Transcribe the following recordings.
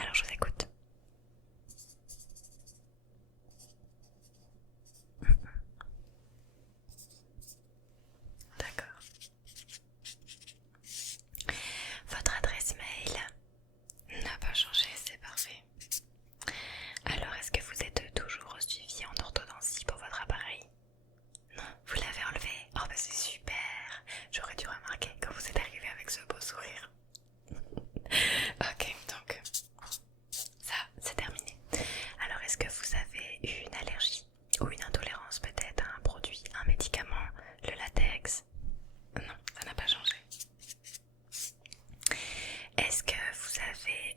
Alors je vous écoute. D'accord. Votre adresse mail n'a pas changé, c'est parfait. Alors est-ce que vous êtes toujours suivi en orthodontie pour votre appareil? Non, vous l'avez enlevé? Oh bah c'est super. J'aurais dû remarquer quand vous êtes arrivé avec ce beau sourire. Ok, donc ça c'est terminé. Alors est-ce que vous avez eu une allergie ou une intolérance peut-être à un produit, un médicament, le latex? Non, ça n'a pas changé. Est-ce que vous avez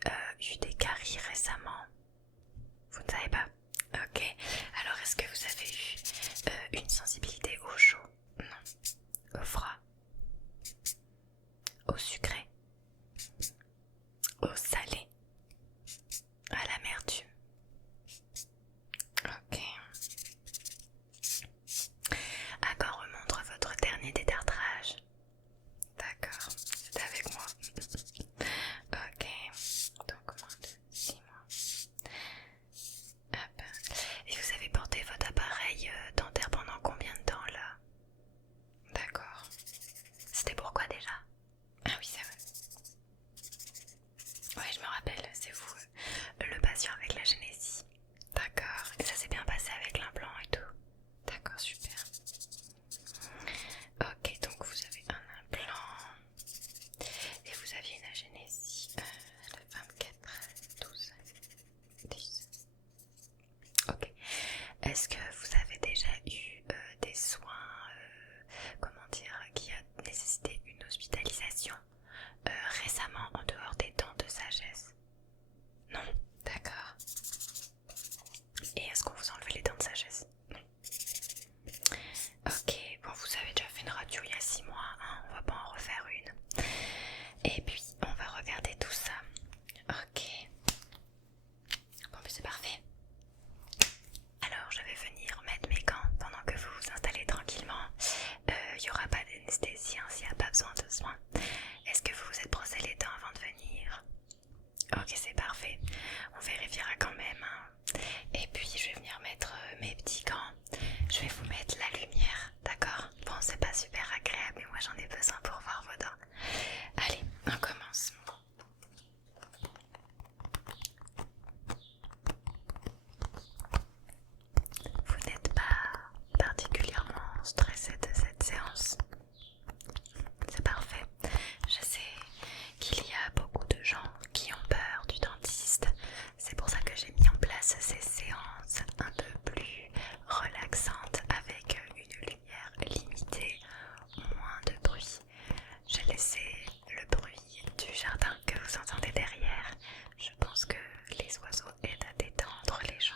eu des caries récemment? Vous ne savez pas? Ok. Alors est-ce que vous avez eu une sensibilité au chaud? Non. Au froid? Au sucré? Au salé? À l'amertume? Ok. À quand remonte votre dernier détartrage? D'accord, c'est avec moi. Ok, donc moins de 6 mois. Hop. Et vous avez porté votre appareil dentaire pendant combien de temps là? D'accord. C'était pourquoi déjà? Ah oui, c'est vrai. Ouais, je me rappelle, c'est vous, le patient avec la génésie. D'accord, et ça s'est bien passé avec l'implant et tout? D'accord, super. Ok, donc vous avez un implant et vous aviez une agénésie le 24/12/10. Ok. Est-ce que vous avez déjà eu des soins, comment dire, qui a nécessité une hospitalisation récemment en dehors des dents de sagesse? Non? D'accord. Et est-ce qu'on vous a enlevé les dents de sagesse? Non. Ok, bon vous avez déjà fait une radio il y a 6 mois, hein, on va pas en refaire une. Et puis on va regarder tout ça. Ok. Bon mais c'est parfait. Alors je vais venir mettre mes gants pendant que vous vous installez tranquillement. Il n'y aura pas d'anesthésie hein, s'il n'y a pas besoin de soins. Est-ce que vous vous êtes brossé les dents avant de venir? Ok, c'est parfait. On vérifiera quand même. Hein. Et puis je vais venir mettre mes petits gants. Je vais vous mettre la lumière, d'accord? Bon, c'est pas super agréable, mais moi j'en ai besoin pour voir vos dents. Allez, on commence. Vous n'êtes pas particulièrement stressé de cette séance? C'est parfait. Je sais qu'il y a beaucoup de gens qui ont peur du dentiste. C'est pour ça que j'ai mis en place ces séances un peu plus relaxantes avec une lumière limitée, moins de bruit. J'ai laissé le bruit du jardin que vous entendez derrière. Je pense que les oiseaux aident à détendre les gens.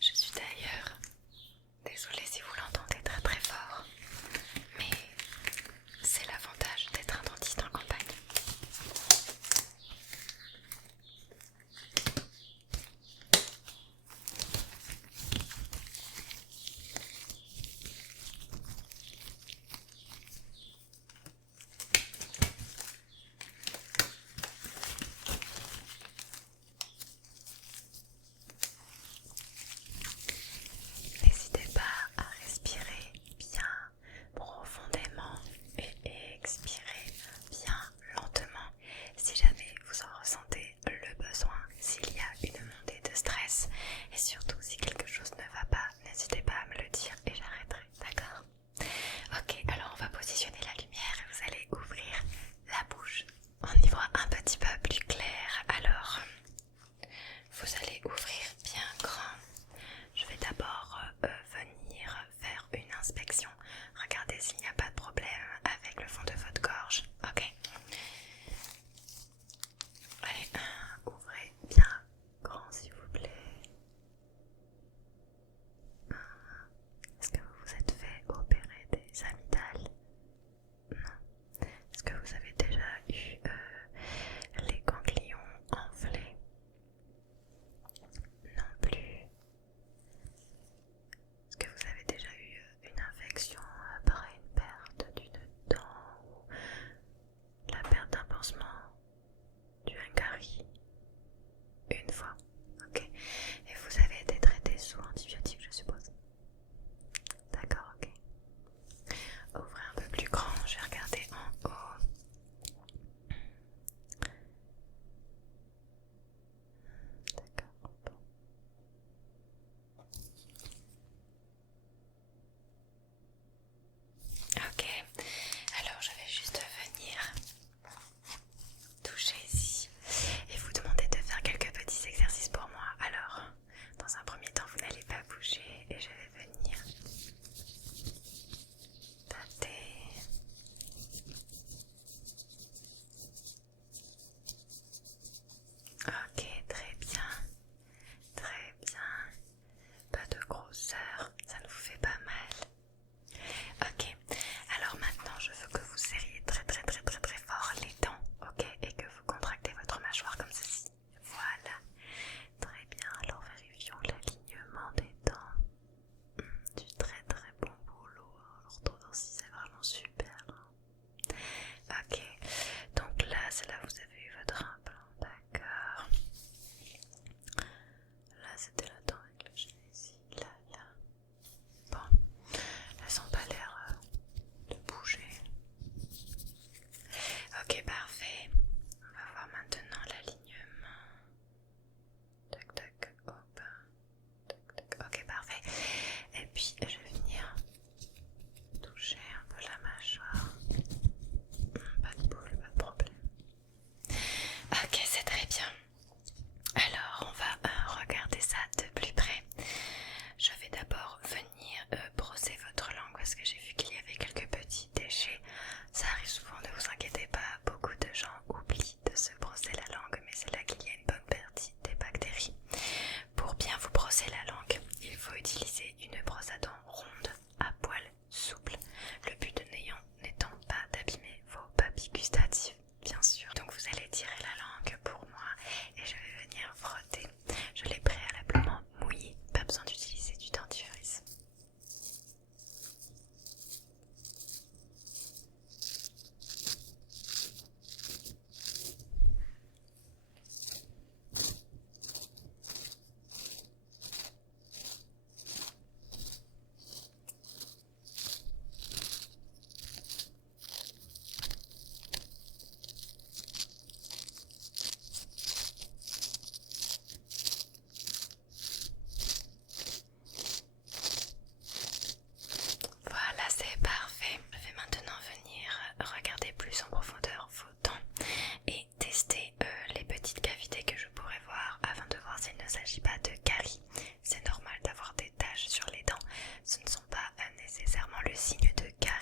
Je suis d'ailleurs désolée si vous l'entendez très très fort, mais c'est l'avantage d'être un dentiste en campagne. N'hésitez pas à respirer bien profondément et expirer bien lentement si jamais vous en ressentez le besoin, s'il y a une montée de stress et surtout si quelque chose ne va pas, n'hésitez pas à me le dire et j'arrêterai, d'accord? Ok, alors on va positionner la lumière et vous allez ouvrir la bouche. On y voit un petit peu plus clair, alors vous allez ouvrir bien grand. Je vais d'abord venir faire une inspection. Regardez s'il n'y a pas de problème avec le fond de votre gorge. Ok. Allez, ouvrez bien grand s'il vous plaît. Est-ce que vous vous êtes fait opérer des amygdales? Non. Est-ce que vous avez déjà eu les ganglions enflés? Non plus. Est-ce que vous avez déjà eu une infection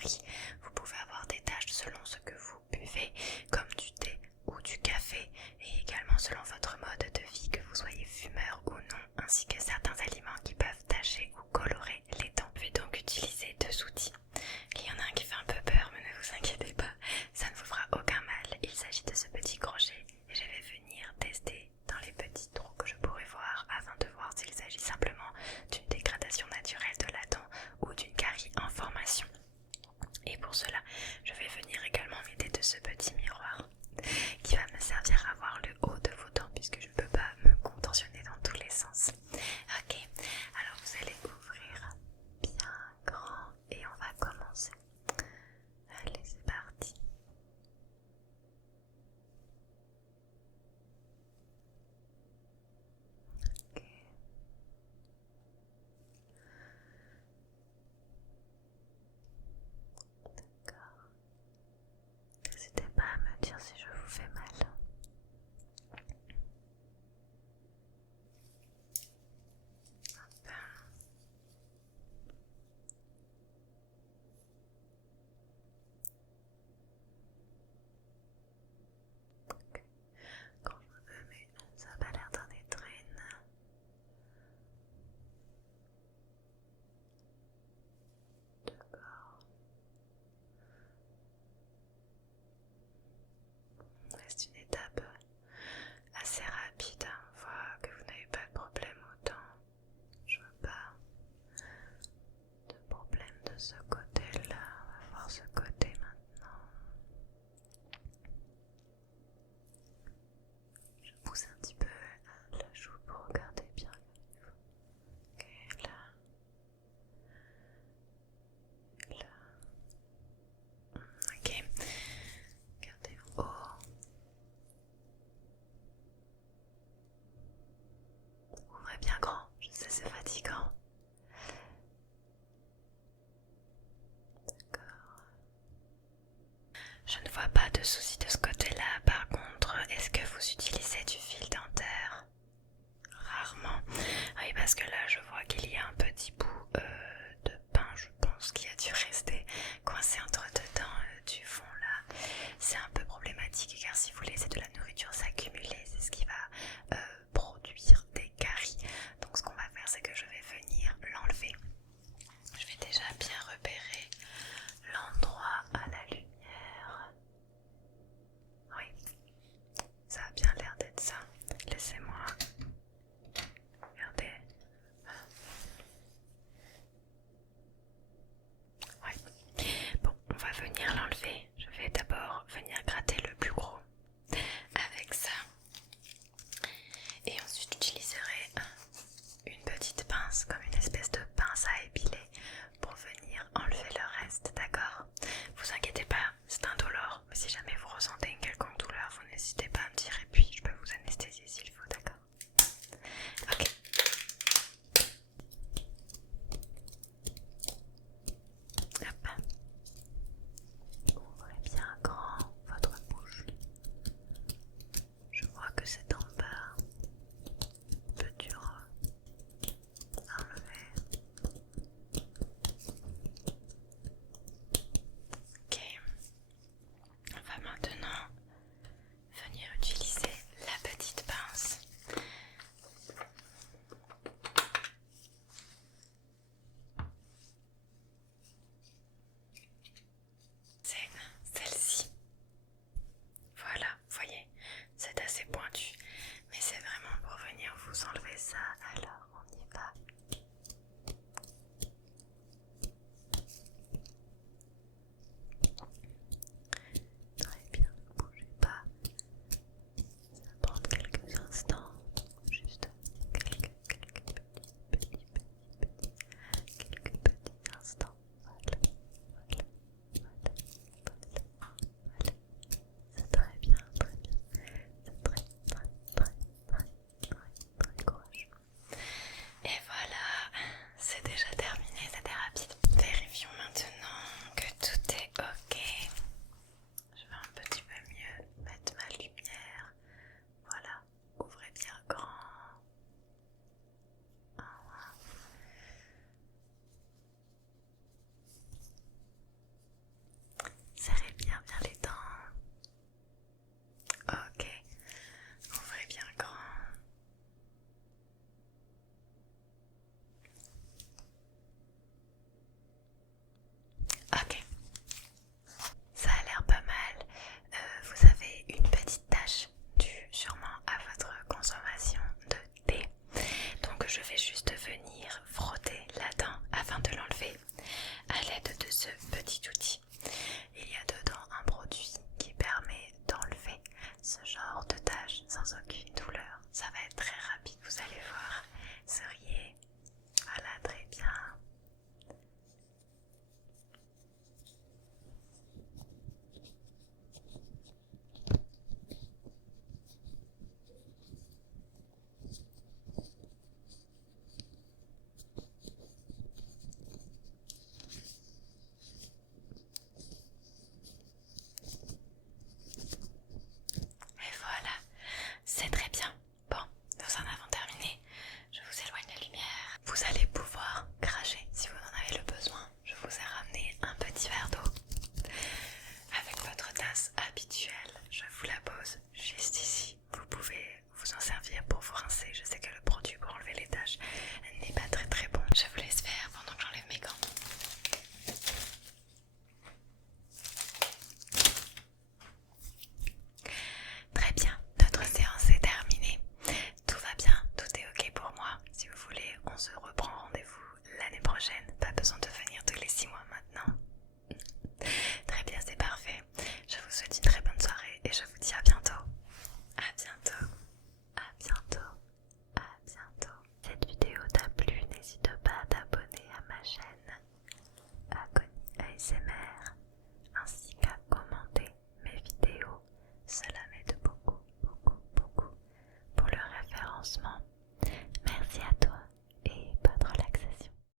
caries. Vous pouvez avoir des taches selon ce que vous buvez, comme du thé ou du café, et également selon votre mode de vie, que vous soyez fumeur ou non, ainsi que certains aliments qui peuvent tacher ou colorer les dents. Je vais donc utiliser 2 outils. Il y en a un qui fait un peu peur, mais ne vous inquiétez pas, ça ne vous fera aucun mal. Il s'agit de ce petit crochet et je vais venir tester dans les petits trous que je pourrais voir afin de voir s'il s'agit simplement d'une dégradation naturelle de la dent ou d'une carie en formation. Et pour cela, je vais venir également m'aider de ce petit miroir qui va me servir à voir le haut de vos dents puisque je ne peux pas me contorsionner dans tous les sens. Ok, alors vous allez ouvrir bien grand et on va commencer. Allez, c'est parti. Ok. D'accord. N'hésitez pas à me dire si je vous fais mal. Hop. Ok. Quand je veux, mais ça n'a pas l'air d'en être une. D'accord. C'est une étape assez rapide, hein. On voit que vous n'avez pas de problème autant. Je veux pas de problème de ce côté-là. On va voir ce côté maintenant. Je pousse un petit peu la joue pour regarder bien. Ok, là. Là. Ok. Regardez en haut. Ouvrez bien grand. Je sais, c'est fatigant. D'accord. Je ne vois pas de soucis de ce côté-là. Par contre, est-ce que vous utilisez du fil dentaire? Rarement. Oui, parce que là, je vois qu'il y a un petit bout de pain, je pense, qui a dû rester coincé entre deux dents du fond là. C'est un peu problématique car si vous laissez de la nourriture s'accumuler, c'est ce qui va produire des caries. Donc ce qu'on va faire, c'est que je vais venir l'enlever. Je vais déjà bien repérer l'endroit à la lumière. sans aucune